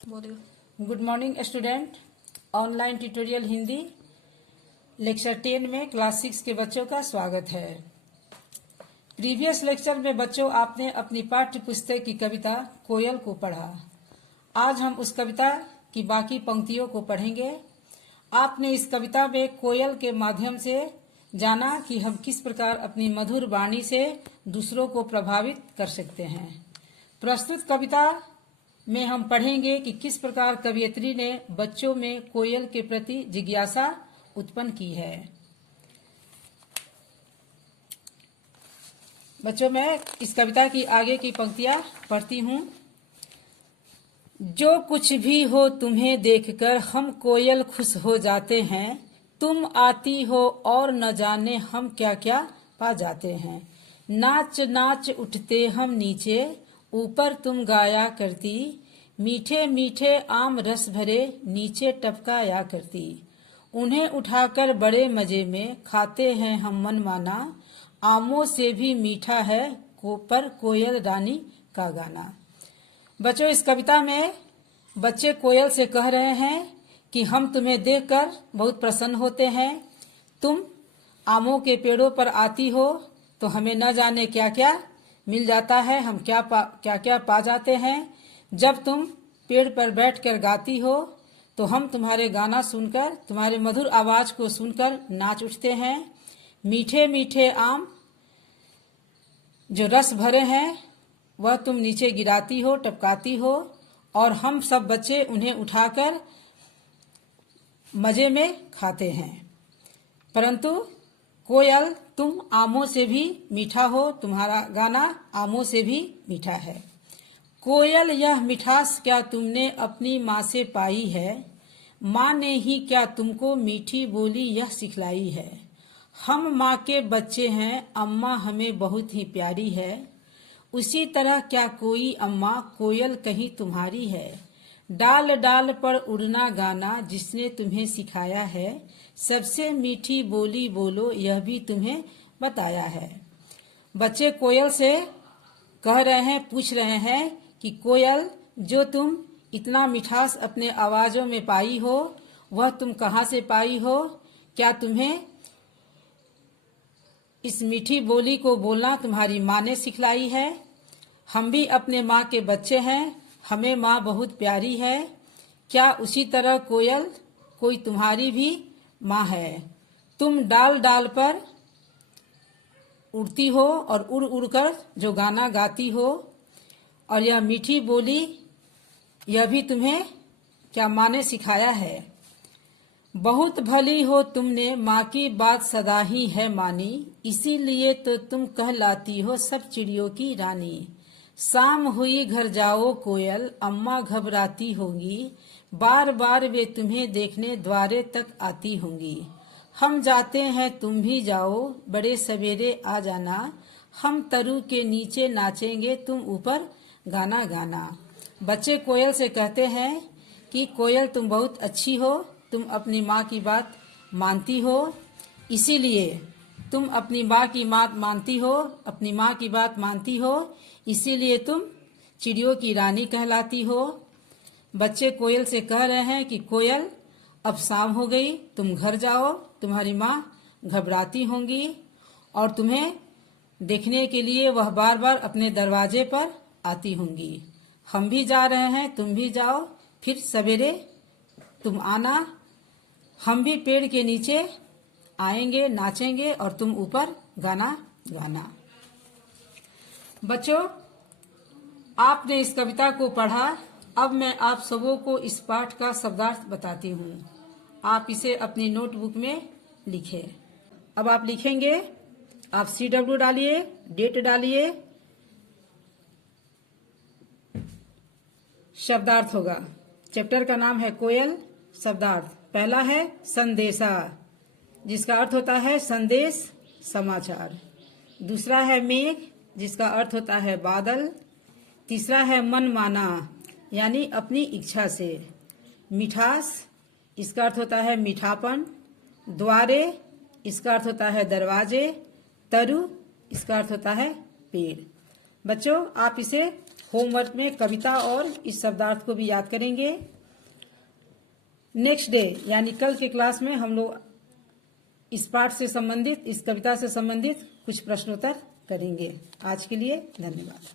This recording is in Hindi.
Good morning student. Online tutorial Hindi lecture 10 में क्लास 6 के बच्चों का स्वागत है। प्रीवियस लेक्चर में बच्चों आपने अपनी पाठ्य पुस्तक की कविता कोयल को पढ़ा। आज हम उस कविता की बाकी पंक्तियों को पढ़ेंगे। आपने इस कविता में कोयल के माध्यम से जाना कि हम किस प्रकार अपनी मधुर वाणी से दूसरों को प्रभावित कर सकते हैं। प्रस्तुत कविता में हम पढ़ेंगे कि किस प्रकार कवयित्री ने बच्चों में कोयल के प्रति जिज्ञासा उत्पन्न की है। बच्चों, मैं इस कविता की आगे की पंक्तियां पढ़ती हूँ। जो कुछ भी हो तुम्हें देखकर हम कोयल खुश हो जाते हैं। तुम आती हो और न जाने हम क्या क्या पा जाते हैं। नाच नाच उठते हम नीचे, ऊपर तुम गाया करती। मीठे मीठे आम रस भरे नीचे टपकाया करती। उन्हें उठाकर बड़े मजे में खाते हैं हम मनमाना। आमों से भी मीठा है पर कोयल रानी का गाना। बच्चों, इस कविता में बच्चे कोयल से कह रहे हैं कि हम तुम्हें देखकर बहुत प्रसन्न होते हैं। तुम आमों के पेड़ों पर आती हो तो हमें न जाने क्या क्या मिल जाता है, हम क्या क्या पा जाते हैं। जब तुम पेड़ पर बैठकर गाती हो तो हम तुम्हारे गाना सुनकर, तुम्हारे मधुर आवाज को सुनकर नाच उठते हैं। मीठे मीठे आम जो रस भरे हैं वह तुम नीचे गिराती हो, टपकाती हो और हम सब बच्चे उन्हें उठाकर मजे में खाते हैं। परंतु कोयल, तुम आमों से भी मीठा हो, तुम्हारा गाना आमों से भी मीठा है। कोयल, यह मिठास क्या तुमने अपनी माँ से पाई है। माँ ने ही क्या तुमको मीठी बोली यह सिखलाई है। हम माँ के बच्चे हैं, अम्मा हमें बहुत ही प्यारी है। उसी तरह क्या कोई अम्मा कोयल कहीं तुम्हारी है। डाल डाल पर उड़ना गाना जिसने तुम्हें सिखाया है। सबसे मीठी बोली बोलो यह भी तुम्हें बताया है। बच्चे कोयल से कह रहे हैं, पूछ रहे हैं कि कोयल, जो तुम इतना मिठास अपने आवाजों में पाई हो वह तुम कहाँ से पाई हो। क्या तुम्हें इस मीठी बोली को बोलना तुम्हारी माँ ने सिखलाई है। हम भी अपने माँ के बच्चे हैं, हमें माँ बहुत प्यारी है। क्या उसी तरह कोयल कोई तुम्हारी भी माँ है। तुम डाल डाल पर उड़ती हो और उड़ उड़कर जो गाना गाती हो और यह मीठी बोली यह भी तुम्हें क्या माँ ने सिखाया है। बहुत भली हो तुमने, माँ की बात सदा ही है मानी। इसीलिए तो तुम कहलाती हो सब चिड़ियों की रानी। शाम हुई घर जाओ कोयल, अम्मा घबराती होंगी। बार बार वे तुम्हें देखने द्वारे तक आती होंगी। हम जाते हैं तुम भी जाओ, बड़े सवेरे आ जाना। हम तरु के नीचे नाचेंगे, तुम ऊपर गाना गाना। बच्चे कोयल से कहते हैं कि कोयल, तुम बहुत अच्छी हो, तुम अपनी माँ की बात मानती हो। इसीलिए तुम अपनी माँ की बात मानती हो, अपनी माँ की बात मानती हो, इसीलिए तुम चिड़ियों की रानी कहलाती हो। बच्चे कोयल से कह रहे हैं कि कोयल, अब शाम हो गई, तुम घर जाओ, तुम्हारी माँ घबराती होंगी और तुम्हें देखने के लिए वह बार बार अपने दरवाजे पर आती होंगी। हम भी जा रहे हैं, तुम भी जाओ, फिर सवेरे तुम आना। हम भी पेड़ के नीचे आएंगे, नाचेंगे और तुम ऊपर गाना गाना। बच्चों, आपने इस कविता को पढ़ा। अब मैं आप सबों को इस पाठ का शब्दार्थ बताती हूँ। आप इसे अपनी नोटबुक में लिखें। अब आप लिखेंगे, आप CW डालिए, डेट डालिए, शब्दार्थ होगा। चैप्टर का नाम है कोयल। शब्दार्थ पहला है संदेशा, जिसका अर्थ होता है संदेश, समाचार। दूसरा है मेघ, जिसका अर्थ होता है बादल। तीसरा है मनमाना, यानी अपनी इच्छा से। मिठास, इसका अर्थ होता है मीठापन। द्वारे, इसका अर्थ होता है दरवाजे। तरु, इसका अर्थ होता है पेड़। बच्चों, आप इसे होमवर्क में कविता और इस शब्दार्थ को भी याद करेंगे। नेक्स्ट डे यानी कल के क्लास में हम लोग इस पाठ से संबंधित, इस कविता से संबंधित कुछ प्रश्नोत्तर करेंगे। आज के लिए धन्यवाद।